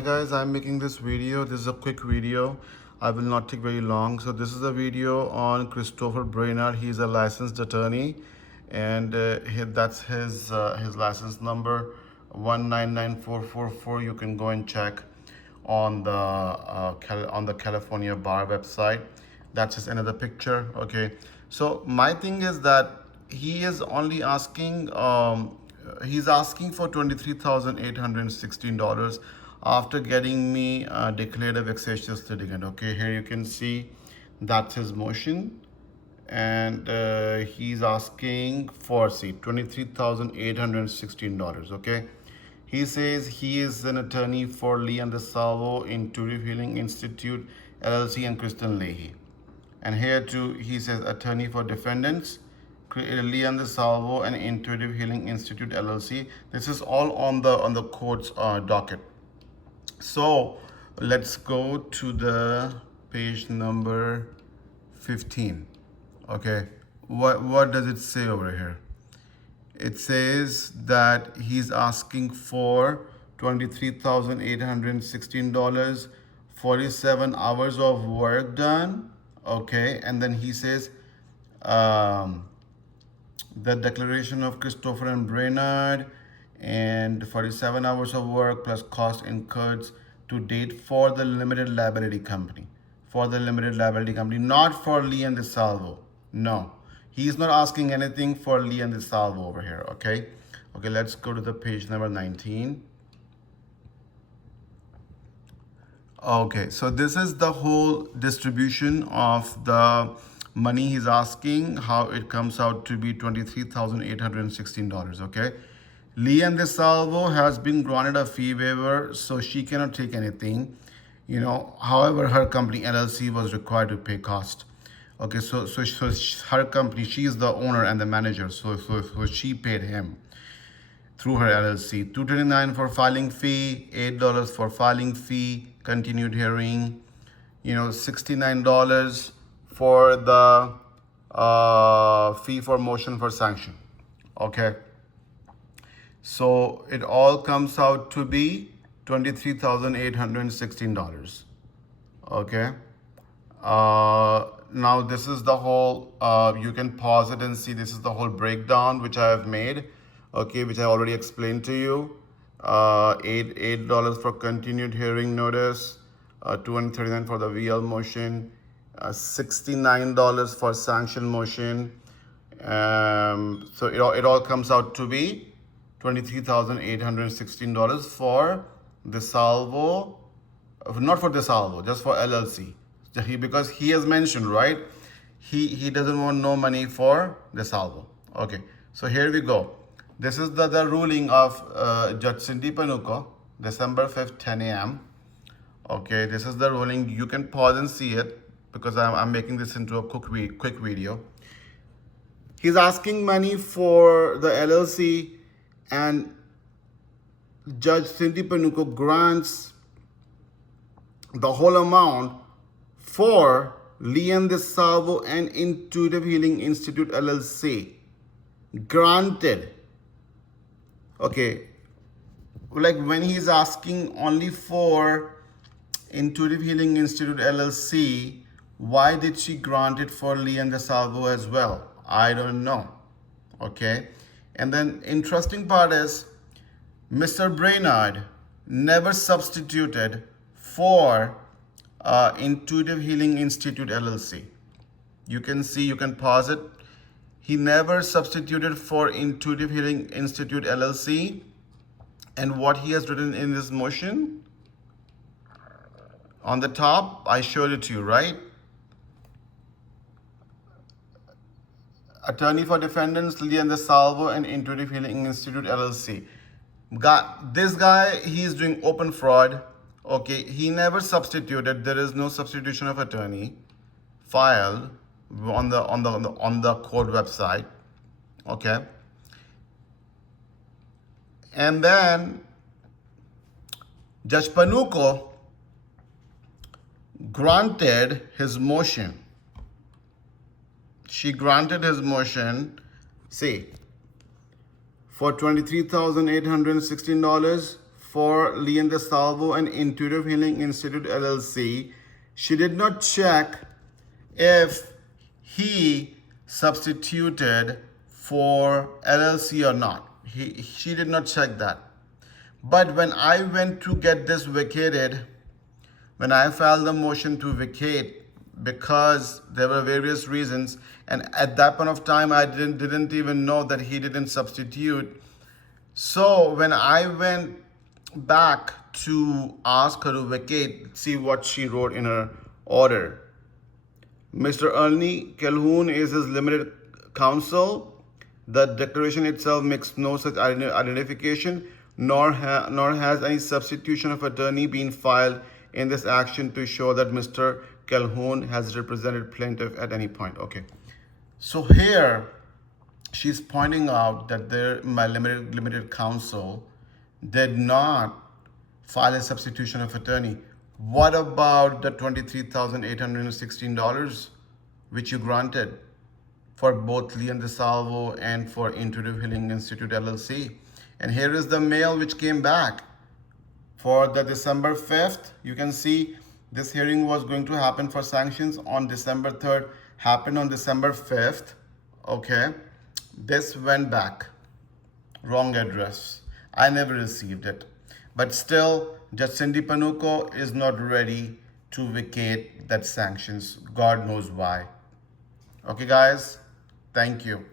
Hey guys, I'm making this video. This is a quick video. I will not take very long. So this is a video on Christopher Brainard. He's a licensed attorney, and that's his license number 199444. You can go and check on the California bar website. That's just another picture. Okay. So my thing is that he is only asking he's asking for $23,816 after getting me declared a vexatious litigant. Okay, here you can see that's his motion, and he's asking for $23,816. Okay, he says he is an attorney for Lee and DeSalvo, Intuitive Healing Institute LLC, and Kristen Leahy. And here too, he says attorney for defendants, Lee and DeSalvo and Intuitive Healing Institute LLC. This is all on the court's docket. So let's go to the page number 15. Okay, what does it say over here? It says that he's asking for $23,816, 47 hours of work done. Okay, and then he says the declaration of Christopher M Brainard and 47 hours of work plus cost incurred to date for the limited liability company. For the limited liability company, not for Lee and DeSalvo. No, he's not asking anything for Lee and DeSalvo over here. Okay, let's go to the page number 19. Okay, so this is the whole distribution of the money he's asking, how it comes out to be $23,816. Okay, Lee and DeSalvo has been granted a fee waiver, so she cannot take anything. However, her company LLC was required to pay cost. Okay, so her company, she is the owner and the manager, so she paid him through her LLC. $229 for filing fee, $8 for filing fee, continued hearing, $69 for the fee for motion for sanction. Okay, so it all comes out to be $23,816. Okay, now this is the whole you can pause it and see this is the whole breakdown which I have made. Okay, which I already explained to you. $8 for continued hearing notice, $239 for the VL motion, $69 for sanction motion. So it all comes out to be $23,816 for DeSalvo, not for DeSalvo, just for LLC. Because he has mentioned, right? He doesn't want no money for DeSalvo. Okay, so here we go. This is the ruling of Judge Cindy Panuco, December 5th, 10 a.m. Okay, this is the ruling. You can pause and see it because I'm making this into a quick video. He's asking money for the LLC, and Judge Cindy Panuco grants the whole amount for Lee and DeSalvo and Intuitive Healing Institute LLC. Granted. Okay, like when he's asking only for Intuitive Healing Institute LLC, why did she grant it for Lee and DeSalvo as well? I don't know. Okay, and then interesting part is Mr. Brainard never substituted for Intuitive Healing Institute LLC. You can see, you can pause it. He never substituted for Intuitive Healing Institute LLC. And what he has written in this motion, on the top, I showed it to you, right? Attorney for defendants, Lee and DeSalvo and Intuitive Healing Institute LLC. This guy, he's doing open fraud. Okay, he never substituted. There is no substitution of attorney filed on the court website. Okay, and then Judge Panuco granted his motion. She granted his motion, see, for $23,816 for Leon DeSalvo and Intuitive Healing Institute LLC, she did not check if he substituted for LLC or not. She did not check that. But when I went to get this vacated, when I filed the motion to vacate, because there were various reasons, and at that point of time I didn't even know that he didn't substitute. So when I went back to ask her to vacate, see what she wrote in her order. Mr. Ernie Calhoun is his limited counsel. The declaration itself makes no such identification, nor has any substitution of attorney been filed in this action to show that Mr. Calhoun has represented plaintiff at any point. Okay, so here she's pointing out that my limited counsel did not file a substitution of attorney. What about the $23,816 which you granted for both Leon DeSalvo and for Intuitive Healing Institute LLC? And here is the mail which came back for the December 5th. You can see this hearing was going to happen for sanctions on December 3rd, happened on December 5th. Okay, this went back, wrong address. I never received it. But still, Judge Cindy Panuco is not ready to vacate that sanctions. God knows why. Okay, guys, thank you.